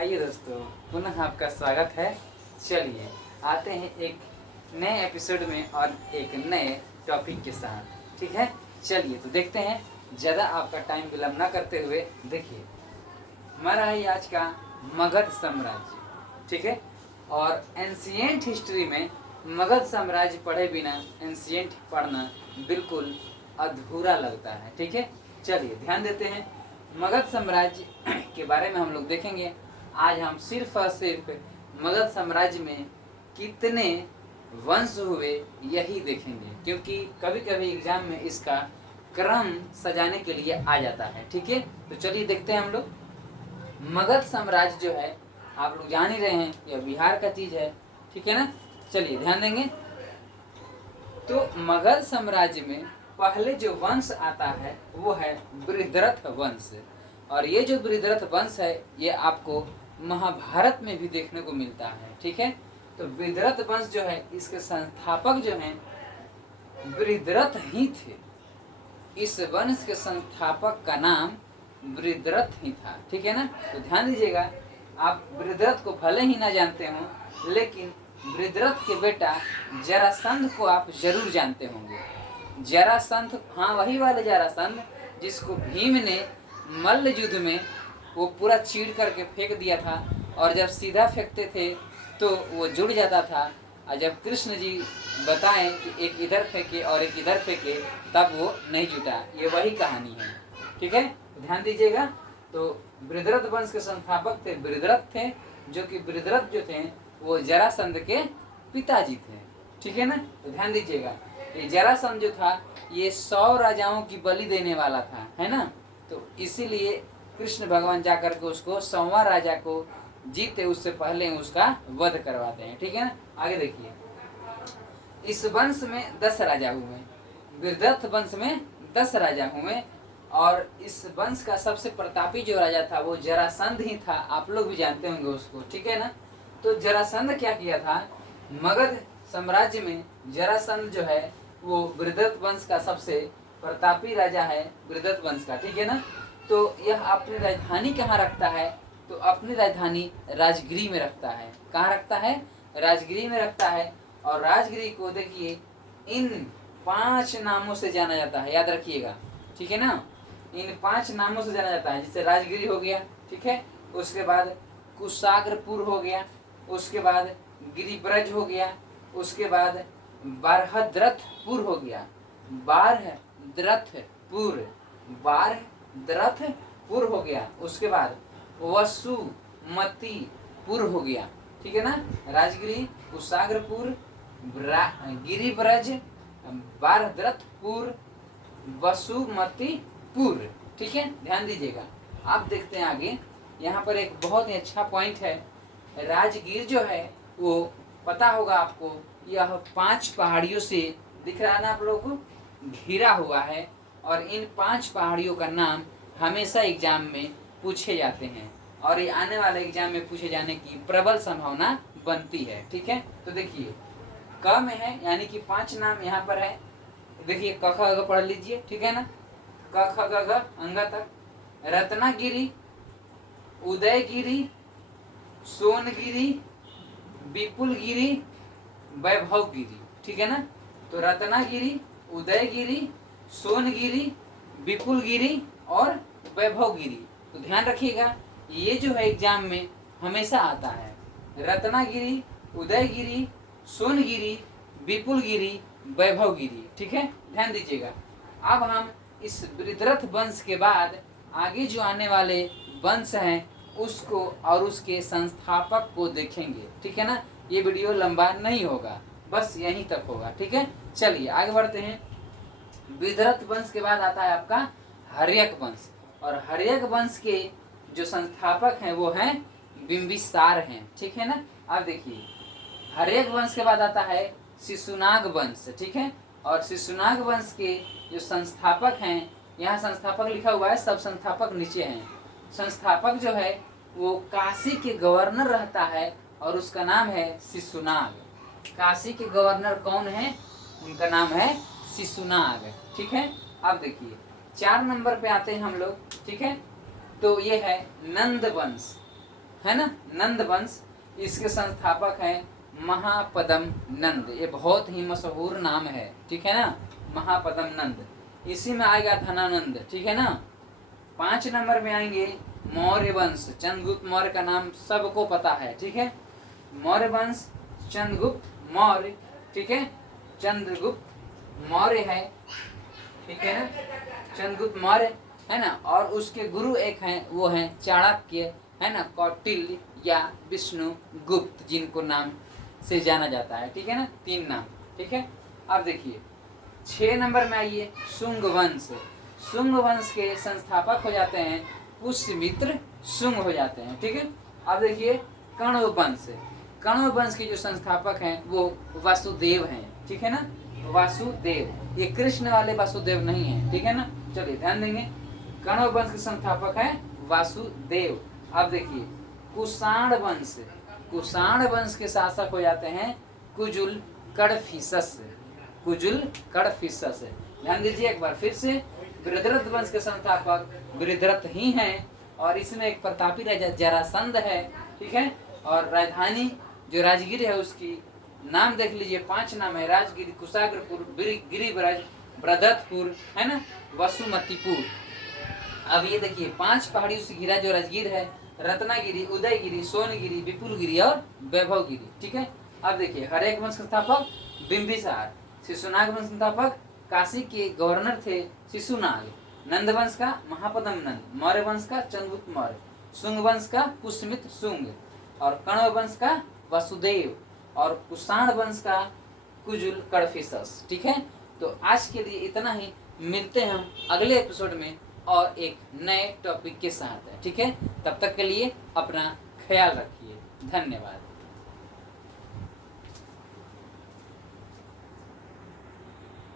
आइए दोस्तों, पुनः आपका स्वागत है। चलिए आते हैं एक नए एपिसोड में और एक नए टॉपिक के साथ। ठीक है, चलिए तो देखते हैं। ज़्यादा आपका टाइम विलम्ब ना करते हुए देखिए, हमारा है आज का मगध साम्राज्य। ठीक है, और एंशिएंट हिस्ट्री में मगध साम्राज्य पढ़े बिना एंशिएंट पढ़ना बिल्कुल अधूरा लगता है। ठीक है, चलिए ध्यान देते हैं। मगध साम्राज्य के बारे में हम लोग देखेंगे। आज हम सिर्फ और सिर्फ मगध साम्राज्य में कितने वंश हुए यही देखेंगे, क्योंकि कभी कभी एग्जाम में इसका क्रम सजाने के लिए आ जाता है। ठीक है, तो चलिए देखते हैं हम लोग। मगध साम्राज्य जो है आप लोग जान ही रहे हैं, यह बिहार का चीज है। ठीक है ना, चलिए ध्यान देंगे। तो मगध साम्राज्य में पहले जो वंश आता है वो है बृहद्रथ वंश। और ये जो बृहद्रथ वंश है ये आपको महाभारत में भी देखने को मिलता है। ठीक है, तो बृहद्रथ वंश जो है इसके संस्थापक जो हैं बृहद्रथ ही थे। इस वंश के संस्थापक का नाम बृहद्रथ ही था। ठीक है ना, तो ध्यान दीजिएगा। आप बृहद्रथ को भले ही ना जानते हो, लेकिन बृहद्रथ के बेटा जरासंध को आप जरूर जानते होंगे। जरासंध, हाँ वही वाले जरासंध जिसको भीम ने मल्ल युद्ध में वो पूरा चीड़ करके फेंक दिया था, और जब सीधा फेंकते थे तो वो जुड़ जाता था, और जब कृष्ण जी बताएं कि एक इधर फेंके और एक इधर फेंके तब वो नहीं जुटा। ये वही कहानी है। ठीक है, ध्यान दीजिएगा। तो बृहद्रथ वंश के संस्थापक थे बृहद्रथ थे, जो कि बृहद्रथ जो थे वो जरासंध के पिताजी थे। ठीक है ना, तो ध्यान दीजिएगा। ये जरासंध जो था ये 100 राजाओं की बलि देने वाला था, है ना। तो इसीलिए कृष्ण भगवान जाकर के उसको 100वां राजा को जीते उससे पहले उसका वध करवाते हैं। ठीक है ना, आगे देखिए। इस वंश में 10 राजा हुए, बृहद्रथ वंश में 10 राजा हुए, और इस वंश का सबसे प्रतापी जो राजा था वो जरासंध ही था। आप लोग भी जानते होंगे उसको। ठीक है ना, तो जरासंध क्या किया था, मगध साम्राज्य में जरासंध जो है वो बृहद्रथ वंश का सबसे प्रतापी राजा है बृहद्रथ वंश का। ठीक है ना, तो यह अपनी राजधानी कहाँ रखता है, तो अपनी राजधानी राजगिरी में रखता है। कहाँ रखता है, राजगिरी में रखता है। और राजगिरी को देखिए इन 5 नामों से जाना जाता है, याद रखिएगा। ठीक है ना, इन 5 नामों से जाना जाता है, जैसे राजगिरी हो गया। ठीक है, उसके बाद कुशाग्रपुर हो गया, उसके बाद गिरिब्रज हो गया, उसके बाद बारहद्रथपुर हो गया, बारहद्रथपुर हो गया, उसके बाद वसुमतीपुर हो गया। ठीक है ना, राजगिरी, कुशाग्रपुर, गिरिब्रज, बारहद्रथपुर, वसुमतीपुर। ठीक है, ध्यान दीजिएगा। आप देखते हैं आगे, यहाँ पर एक बहुत ही अच्छा पॉइंट है। राजगीर जो है वो पता होगा आपको, यह 5 पहाड़ियों से दिख रहा है ना आप लोगों को, घिरा हुआ है। और इन 5 पहाड़ियों का नाम हमेशा एग्जाम में पूछे जाते हैं, और ये आने वाले एग्जाम में पूछे जाने की प्रबल संभावना बनती है। ठीक है, तो देखिए क में है, यानी कि 5 नाम यहाँ पर है। देखिए क ख ग पढ़ लीजिए। ठीक है ना, क ख ग घ अंग तक। रत्नागिरी, उदयगिरी, सोनगिरी, विपुलगिरी, वैभवगिरी। ठीक है ना, तो रत्नागिरी, उदयगिरी, सोनगिरी, विपुलगिरी और वैभवगिरी। तो ध्यान रखिएगा, ये जो है एग्जाम में हमेशा आता है। रत्नागिरी, उदयगिरी, सोनगिरी, विपुलगिरी, वैभवगिरी। ठीक है, ध्यान दीजिएगा। अब हम इस बृहद्रथ वंश के बाद आगे जो आने वाले वंश हैं उसको और उसके संस्थापक को देखेंगे। ठीक है ना, ये वीडियो लंबा नहीं होगा, बस यहीं तक होगा। ठीक है, चलिए आगे बढ़ते हैं। बृहद्रथ वंश के बाद आता है आपका हर्यक वंश, और हर्यक वंश के जो संस्थापक हैं वो हैं बिंबिसार हैं। ठीक है ना, अब देखिए हर्यक वंश के बाद आता है शिशुनाग वंश। ठीक है, और शिशुनाग वंश के जो संस्थापक हैं, यहाँ संस्थापक लिखा हुआ है, सब संस्थापक नीचे हैं। संस्थापक जो है वो काशी के गवर्नर रहता है, और उसका नाम है शिशुनाग। काशी के गवर्नर कौन है, उनका नाम है शिशुनाग। ठीक है, अब देखिए 4 नंबर पे आते हैं हम लोग। ठीक है, तो ये है नंद वंश। है ना, नंद वंश, इसके संस्थापक हैं महापदम नंद। ये बहुत ही मशहूर नाम है, ठीक है ना, महापदम नंद। इसी में आएगा धनानंद, ठीक है ना। 5 नंबर में आएंगे मौर्य वंश। चंद्रगुप्त मौर्य का नाम सबको पता है, ठीक है। मौर्य वंश, चंद्रगुप्त मौर्य, ठीक है, चंद्रगुप्त मौर्य है, ठीक है ना, चंद्रगुप्त मौर्य है ना। और उसके गुरु एक हैं, वो हैं चाणक्य, है ना, कौटिल्य या विष्णुगुप्त, जिनको नाम से जाना जाता है, ठीक है ना, 3 नाम, ठीक है। अब देखिए 6 नंबर में आइए शुंग वंश। शुंग वंश के संस्थापक हो जाते हैं पुष्यमित्र शुंग हो जाते हैं, ठीक है। अब देखिए कण्व वंश। कण्व वंश के जो संस्थापक हैं वो वासुदेव हैं, ठीक है ना, वासुदेव। ये कृष्ण वाले वासुदेव नहीं है, ठीक है ना। चलिए ध्यान देंगे, कण्व वंश के संस्थापक हैं वासुदेव। अब देखिए कुषाण वंश। कुषाण वंश के शासक हो जाते हैं कुजुल कडफिसस। कुजुल कडफिसस, ध्यान दीजिए एक बार फिर से। बृहद्रथ वंश के संस्थापक बृहद्रथ ही हैं, और इसमें एक प्रतापी राजा जरासंध है, ठीक है। और राजधानी जो राजगीर है उसकी नाम देख लीजिए, 5 नाम है, राजगिरी, कुशाग्रपुर, गिरिब्रज, बृहदत्तपुर, है ना, वसुमतीपुर। अब ये देखिए 5 पहाड़ियों से घिरा जो राजगीर है, रत्नागिरी, उदयगिरी, सोनगिरी, विपुलगिरी और वैभवगिरी, ठीक है। अब देखिए हरेक वंश के संस्थापक बिंबिसार। शिशुनाग वंश संस्थापक काशी के गवर्नर थे शिशुनाग। नंद वंश का महापदम नंद, मौर्य वंश का चंद्रगुप्त मौर्य, शुंग वंश का पुष्यमित्र शुंग, और कण्व वंश का वसुदेव, और कुषाण वंश का कुजुल कडफिसस, ठीक है। तो आज के लिए इतना ही, मिलते हैं हम अगले एपिसोड में और एक नए टॉपिक के साथ, ठीक है। तब तक के लिए अपना ख्याल रखिए, धन्यवाद।